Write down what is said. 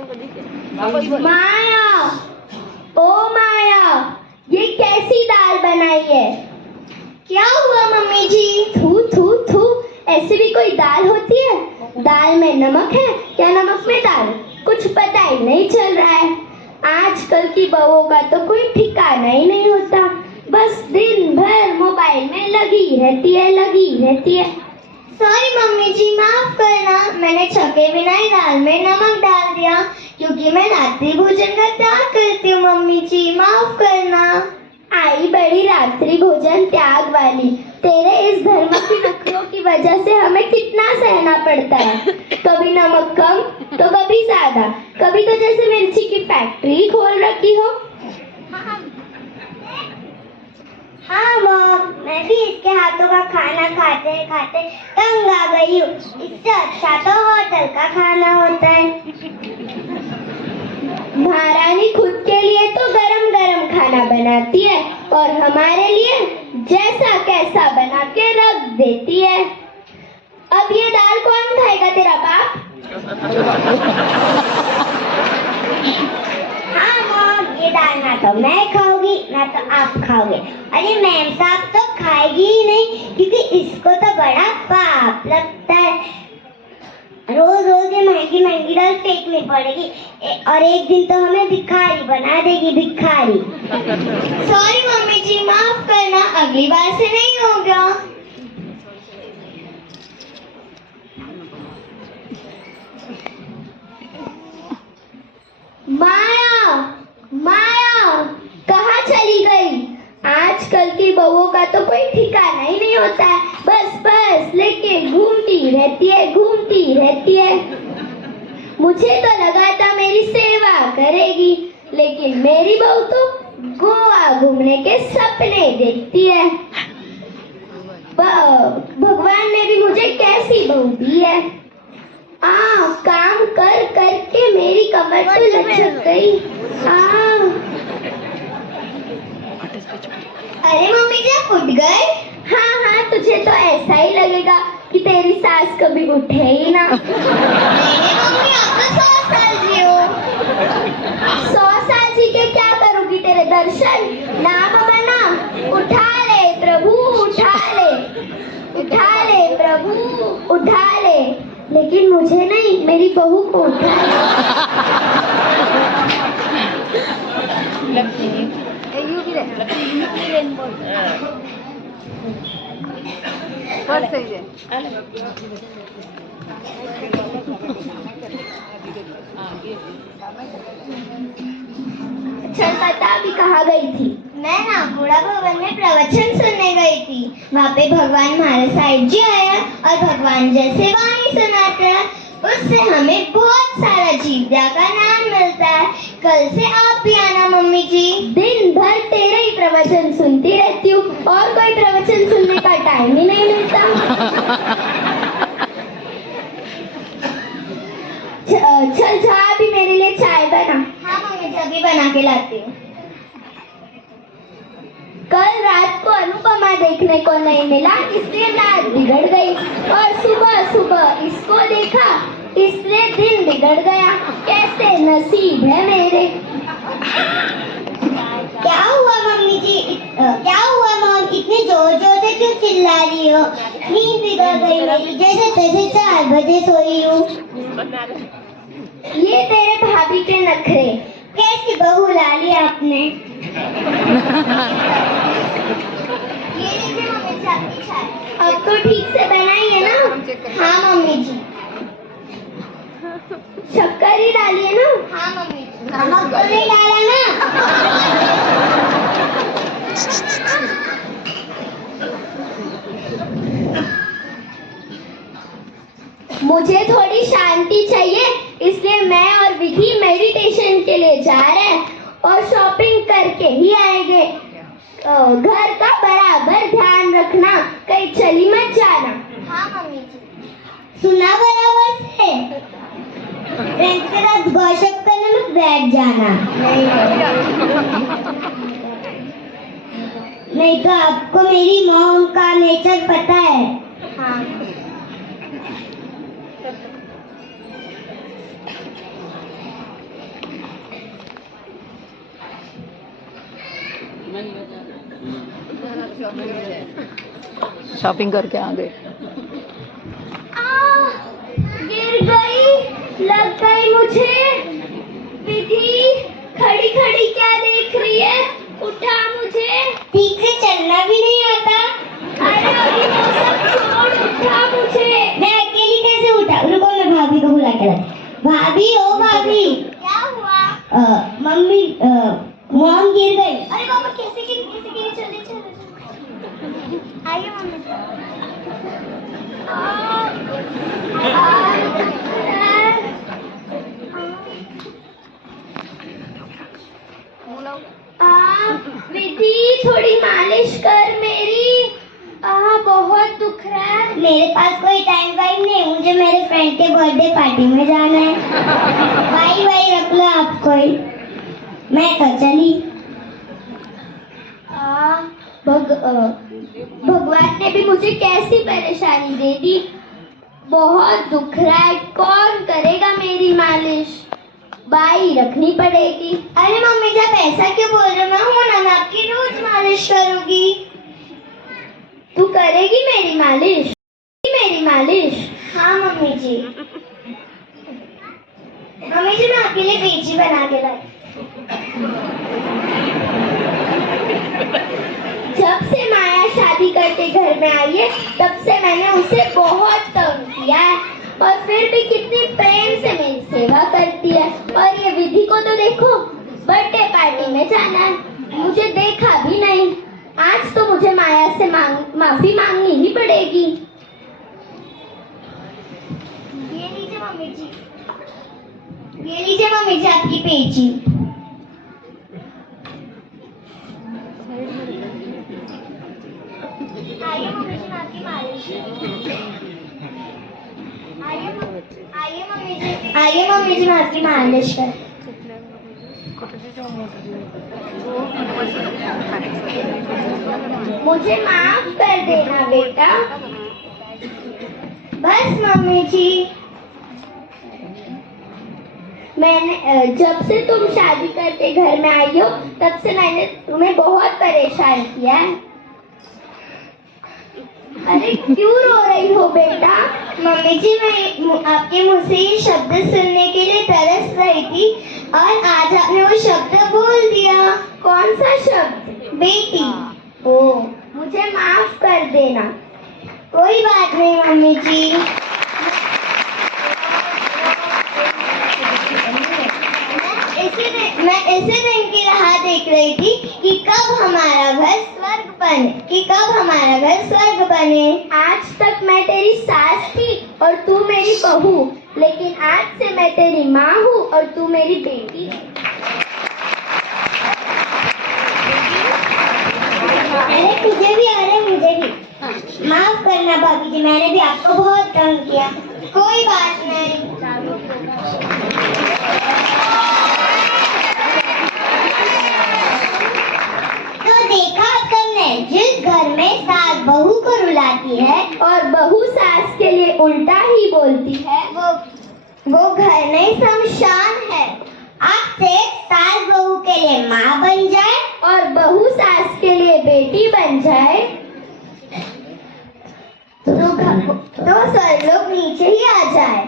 माया, ओ माया, ये कैसी दाल बनाई है? क्या हुआ मम्मी जी? थू थू थू, ऐसी भी कोई दाल होती है? दाल में नमक है या नमक में दाल, कुछ पता ही नहीं चल रहा है। आजकल की बहुओं का तो कोई ठिकाना ही नहीं होता, बस दिन भर मोबाइल में लगी रहती है। सॉरी मम्मी जी, माफ करना, मैंने छके बिना ही दाल में नमक डाल दिया, क्योंकि मैं रात्रि भोजन का त्याग करती हूँ मम्मी जी, माफ करना। आई बड़ी रात्रि भोजन त्याग वाली, तेरे इस धर्म की नखरों की वजह से हमें कितना सहना पड़ता है। कभी नमक कम तो कभी ज्यादा, कभी तो जैसे मिर्ची की फैक्ट्री खोल रखी हो। हाँ मॉम, मैं भी इसके हाथों का खाना खाते खाते तंग आ गई हूँ। इससे अच्छा तो होटल का खाना होता है। महारानी खुद के लिए तो गरम गरम खाना बनाती है और हमारे लिए जैसा कैसा बना के रख देती है। अब ये दाल कौन खाएगा, तेरा बाप? हाँ मॉम, ये दाल ना तो मैं खाऊंगी ना तो आप खाओगे। अरे मैम साहब तो खाएगी ही नहीं, क्योंकि इसको तो बड़ा पाप लगता है। रोज रोज ये महंगी महंगी दाल फेंकनी पड़ेगी और एक दिन तो हमें भिखारी बना देगी, भिखारी। सॉरी मम्मी जी, माफ करना, अगली बार से नहीं होगा। माया, माया, कहाँ चली गई? आजकल की बहुओं का तो कोई ठिकाना ही नहीं होता है, बस लेके घूमती रहती है। मुझे तो लगा था मेरी सेवा करेगी, लेकिन मेरी बहू तो गोवा घूमने के सपने देखती है। भगवान ने भी मुझे कैसी बहू दी है। काम कर करके मेरी कमर तो लचक गई। अरे मम्मी जी, आप उठ गए? हाँ, तुझे तो ऐसा ही लगेगा कि तेरी सास कभी उठे ही ना। नहीं मम्मी, आप तो 100 साल जी हो। 100 साल जी के क्या करूंगी तेरे दर्शन? ना बाबा ना, उठा ले प्रभु, उठा ले, लेकिन मुझे नहीं, मेरी बहू को उठा चल बता, अभी कहाँ गई थी? मैं ना कूड़ा भवन में प्रवचन सुनने गई थी। वहाँ पे भगवान महाराज साहिब जी आया और भगवान जैसे वाणी सुनाते हैं, उससे हमें बहुत सारा जीविया का ज्ञान मिलता है। कल से आप भी आना मम्मी जी। दिन भर तेरे ही प्रवचन सुनती रहती हूँ और कोई प्रवचन सुनने का टाइम ही नहीं मिलता। चल जा, अभी मेरे लिए चाय बना। हाँ मम्मी जी, अभी बना के लाती हूँ। कल रात को अनुपमा देखने को नहीं मिला, इसलिए रात बिगड़ गई और सुबह इसको देखा, इसलिए दिन बिगड़ गया। कैसे नसीब है मेरे। क्या हुआ मम्मी जी? क्या हुआ मॉम, इतने जोर से क्यों चिल्ला रही हो? नींद बिगड़ गई मेरी, जैसे तैसे 4 बजे सोई हूँ। ये तेरे भाभी के नखरे। कैसी बहू ला ली आपने? ये लीजिए मम्मी जी आपकी चाय। अब तो ठीक से बनाई है ना? हाँ मम्मी जी। शक्कर ही डाली है ना? हाँ मम्मी जी। नमक तो नहीं डाला ना? मुझे थोड़ी शांति चाहिए, इसलिए मैं और विधि मेडिटेशन के लिए जा रहे हैं और शॉपिंग करके ही आएंगे। घर का बराबर ध्यान रखना, कहीं चली मत जाना। हाँ मम्मी जी। सुना बराबर से। फ्रेंड्स के साथ गॉसिप करने में बैठ जाना। नहीं तो आपको मेरी मॉम का नेचर पता है। हाँ। शॉपिंग करके आ गए। गिर गई, लग गई मुझे। विधि खड़ी खड़ी क्या देख रही है? उठा मुझे। ठीक से चलना भी नहीं आता। अरे अभी वो सब छोड़, उठा मुझे। मैं अकेली कैसे उठा? रुको, मैं भाभी को बुला के लाती। भाभी, ओ भाभी। क्या हुआ? मम्मी, मॉम गिर गई। अरे बाबा, कैसे गिरी, कैसे गिरी? चले चले, आइए मम्मी। विधि थोड़ी मालिश कर मेरी। बहुत दुख रहा है। मेरे पास कोई टाइम वाइम नहीं, मुझे मेरे फ्रेंड के बर्थडे पार्टी में जाना है। भाई भाई रख लो आप कोई, मैं तो चली। भगवान ने भी मुझे कैसी परेशानी दे दी। बहुत दुख रहा है, कौन करेगा मेरी मालिश? बाई रखनी पड़ेगी। अरे मम्मी जब ऐसा क्यों बोल रहे हो? मैं हूं ना, मैं आपकी रोज मालिश करूंगी। तू करेगी मेरी मालिश? मेरी मालिश? हाँ मम्मी जी। मम्मी जी, मैं आपके लिए पेची बना के लाई। जब से माया शादी करके घर में आई है, तब से मैंने उसे बहुत तंग किया है, और फिर भी कितनी प्रेम से मेरी सेवा करती है। और ये विधि को तो देखो, बर्थडे पार्टी में जाना है, मुझे देखा भी नहीं। आज तो मुझे माया से माफी मांगनी ही पड़ेगी। ये लीजिए मम्मी जी, ये लीजिए मम्मी जी आपकी पेची। आइए मम्मी जी, मैं आपकी मालिश आइए मम्मी जी, आइए मम्मी जी, मैं आपकी मालिश कर। मुझे माफ कर देना बेटा। बस मम्मी जी। मैंने जब से तुम शादी करके घर में आई हो, तब से मैंने तुम्हें बहुत परेशान किया है। अरे क्यों रो रही हो बेटा? मम्मी जी, मैं आपके मुंह से ये शब्द सुनने के लिए तरस रही थी, और आज आपने वो शब्द बोल दिया। कौन सा शब्द? बेटी। ओ, मुझे माफ कर देना। कोई बात नहीं मम्मी जी। मैं ऐसे दिन की राह देख रही थी कि कब हमारा घर स्वर्ग बने। आज तक मैं तेरी सास थी और तू मेरी बहू, लेकिन आज से मैं तेरी माँ हूँ और तू मेरी बेटी है। अरे मुझे भी माफ करना भाभी जी, मैंने भी आपको बहुत तंग किया। कोई बात नहीं। तो देखा तुमने, जिस घर में सास बहू को रुलाती है और बहू सास के लिए उल्टा ही बोलती है, वो घर नहीं शमशान है। आज से सास बहू के लिए माँ बन जाए और बहू सास के लिए बेटी बन जाए, तो स्वर्ग लोग नीचे ही आ जाए।